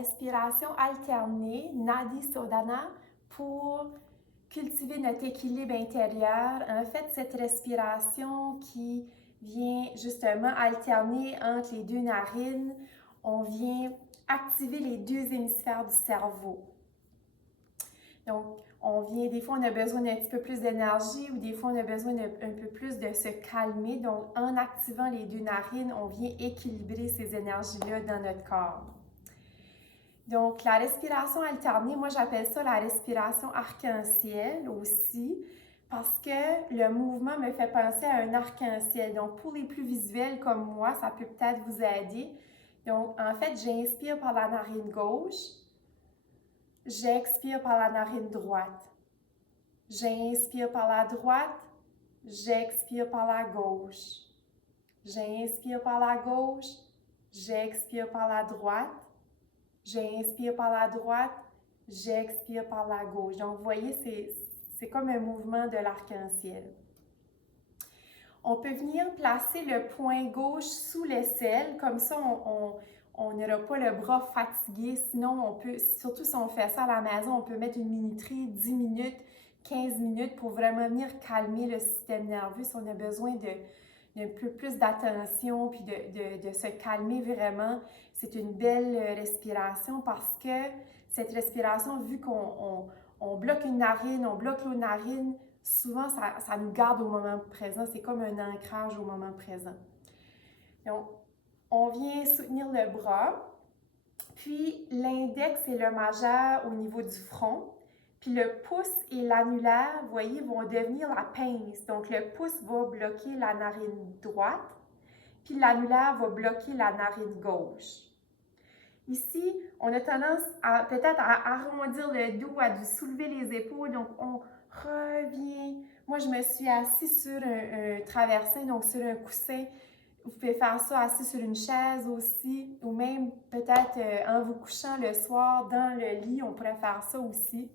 respiration alternée, Nadi Sodhana, pour cultiver notre équilibre intérieur. En fait, cette respiration qui vient justement alterner entre les deux narines, on vient activer les deux hémisphères du cerveau. Donc, des fois, on a besoin d'un petit peu plus d'énergie ou des fois, on a besoin d'un peu plus de se calmer. Donc, en activant les deux narines, on vient équilibrer ces énergies-là dans notre corps. Donc, la respiration alternée, moi, j'appelle ça la respiration arc-en-ciel aussi, parce que le mouvement me fait penser à un arc-en-ciel. Donc, pour les plus visuels comme moi, ça peut peut-être vous aider. Donc, en fait, j'inspire par la narine gauche, j'expire par la narine droite. J'inspire par la droite, j'expire par la gauche. J'inspire par la gauche, j'expire par la droite. J'inspire par la droite, j'expire par la gauche. Donc, vous voyez, c'est comme un mouvement de l'arc-en-ciel. On peut venir placer le poing gauche sous l'aisselle, comme ça, on n'aura pas le bras fatigué. Sinon, on peut, surtout si on fait ça à la maison, on peut mettre une minuterie, 10 minutes, 15 minutes pour vraiment venir calmer le système nerveux si on a besoin d'un peu plus d'attention puis de se calmer vraiment. C'est une belle respiration parce que cette respiration, vu qu'on bloque une narine, on bloque l'autre narine, souvent ça nous garde au moment présent. C'est comme un ancrage au moment présent. Donc, on vient soutenir le bras, puis l'index et le majeur au niveau du front. Puis le pouce et l'annulaire, vous voyez, vont devenir la pince. Donc, le pouce va bloquer la narine droite, puis l'annulaire va bloquer la narine gauche. Ici, on a tendance peut-être à arrondir le dos, à soulever les épaules. Donc, on revient. Moi, je me suis assise sur un traversin, donc sur un coussin. Vous pouvez faire ça assis sur une chaise aussi, ou même peut-être en vous couchant le soir dans le lit, on pourrait faire ça aussi.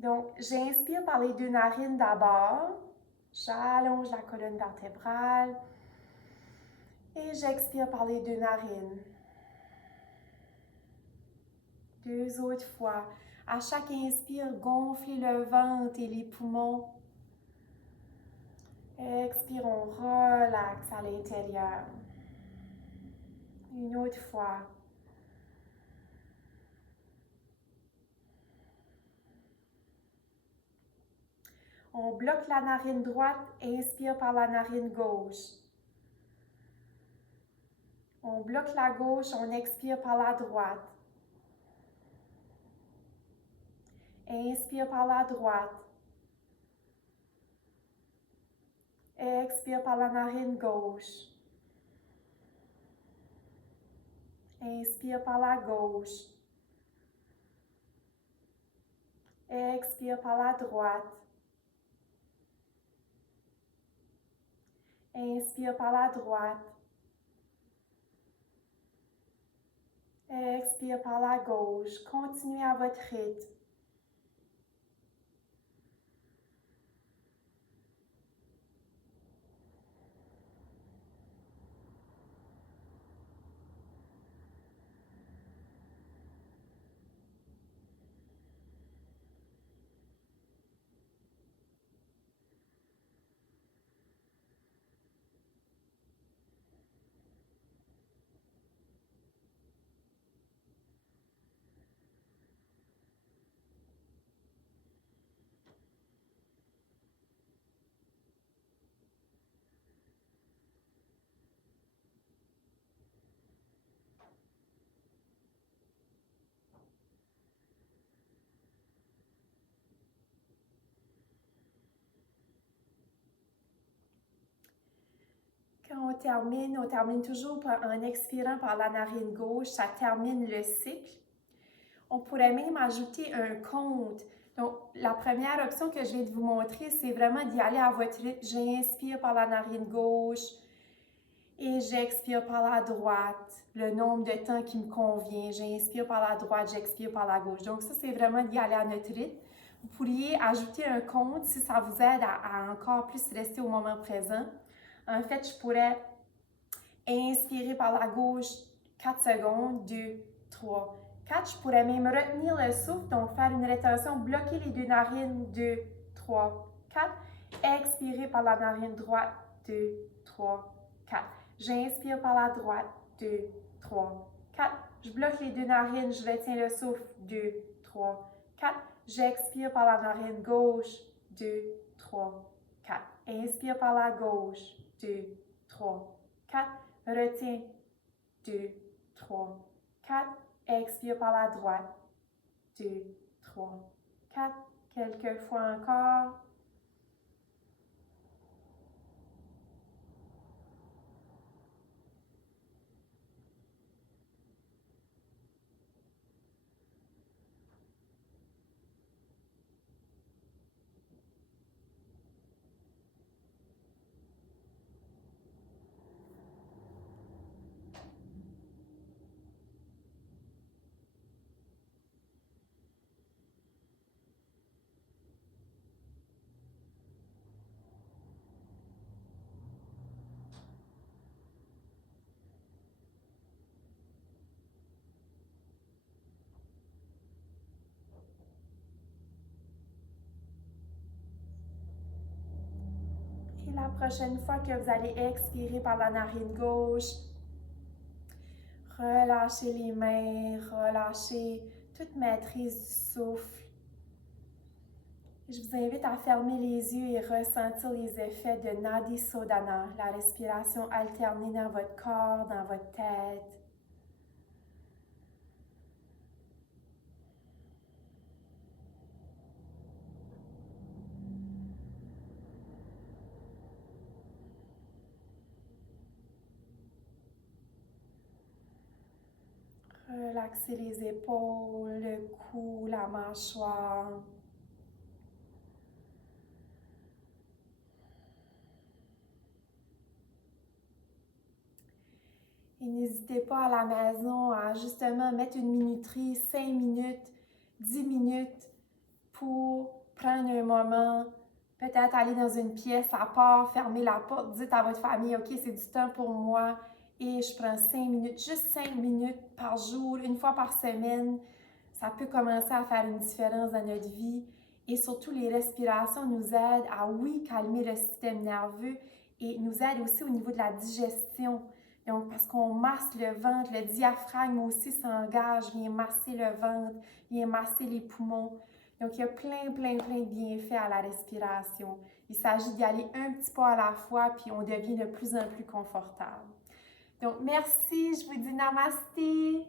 Donc, j'inspire par les deux narines d'abord. J'allonge la colonne vertébrale. Et j'expire par les deux narines. Deux autres fois. À chaque inspire, gonflez le ventre et les poumons. Expire, on relaxe à l'intérieur. Une autre fois. On bloque la narine droite, inspire par la narine gauche. On bloque la gauche, on expire par la droite. Inspire par la droite. Expire par la narine gauche. Inspire par la gauche. Expire par la droite. Inspire par la droite. Expire par la gauche. Continuez à votre rythme. Quand on termine toujours en expirant par la narine gauche, ça termine le cycle. On pourrait même ajouter un compte. Donc, la première option que je viens de vous montrer, c'est vraiment d'y aller à votre rythme. J'inspire par la narine gauche et j'expire par la droite, le nombre de temps qui me convient. J'inspire par la droite, j'expire par la gauche. Donc, ça, c'est vraiment d'y aller à notre rythme. Vous pourriez ajouter un compte si ça vous aide à encore plus rester au moment présent. En fait, je pourrais inspirer par la gauche 4 secondes, 2, 3, 4. Je pourrais même retenir le souffle, donc faire une rétention, bloquer les deux narines, 2, 3, 4. Expirer par la narine droite, 2, 3, 4. J'inspire par la droite, 2, 3, 4. Je bloque les deux narines, je retiens le souffle, 2, 3, 4. J'expire par la narine gauche, 2, 3, 4. Inspire par la gauche, 2, 3, 4. Retiens, 2, 3, 4. Expire par la droite, 2, 3, 4. Quelques fois encore. Et la prochaine fois que vous allez expirer par la narine gauche, relâchez les mains, relâchez toute maîtrise du souffle. Je vous invite à fermer les yeux et ressentir les effets de Nadi Sodhana, la respiration alternée dans votre corps, dans votre tête. Relaxez les épaules, le cou, la mâchoire. Et n'hésitez pas à la maison à justement mettre une minuterie, 5 minutes, 10 minutes pour prendre un moment, peut-être aller dans une pièce à part, fermer la porte, dites à votre famille, OK, c'est du temps pour moi et je prends 5 minutes, juste 5 minutes par jour, une fois par semaine. Ça peut commencer à faire une différence dans notre vie. Et surtout, les respirations nous aident à, oui, calmer le système nerveux et nous aident aussi au niveau de la digestion. Donc, parce qu'on masse le ventre, le diaphragme aussi s'engage, vient masser le ventre, vient masser les poumons. Donc, il y a plein de bienfaits à la respiration. Il s'agit d'y aller un petit pas à la fois, puis on devient de plus en plus confortable. Donc, merci, je vous dis namasté.